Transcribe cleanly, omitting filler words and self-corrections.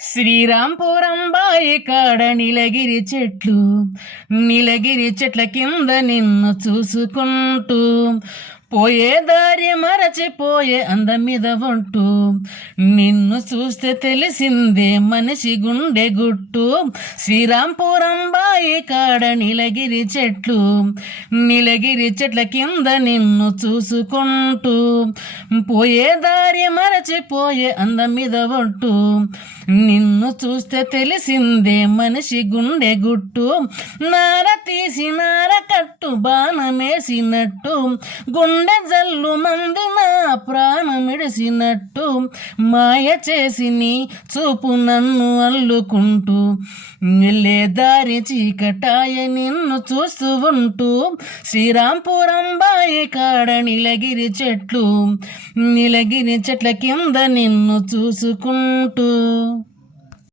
శ్రీరాంపురం బాయి కాడ నీలగిరి చెట్ల కింద నిన్ను చూసుకుంటూ పోయే దారి మరచిపోయే అందమీద ఉంటూ నిన్ను చూస్తే తెలిసిందే మనిషి గుండె గుట్టు. శ్రీరాంపురం బాయి కాడ నీలగిరి చెట్ల కింద నిన్ను చూసుకుంటూ పోయే దారి మరచిపోయే అందమీద ఉంటూ నిన్ను చూస్తే తెలిసిందే మనిషి గుండె గుట్టు. నార తీసి నార కట్టు బాణమేసినట్టు గుండె జల్లు మంది నా ప్రాణమిడిసినట్టు మాయ చేసి నీ చూపు నన్ను అల్లుకుంటూ వెళ్ళే దారి చీకటాయ నిన్ను చూస్తూ ఉంటూ శ్రీరాంపురం బాయి కాడ నీలగిరి చెట్ల కింద నిన్ను చూసుకుంటూ.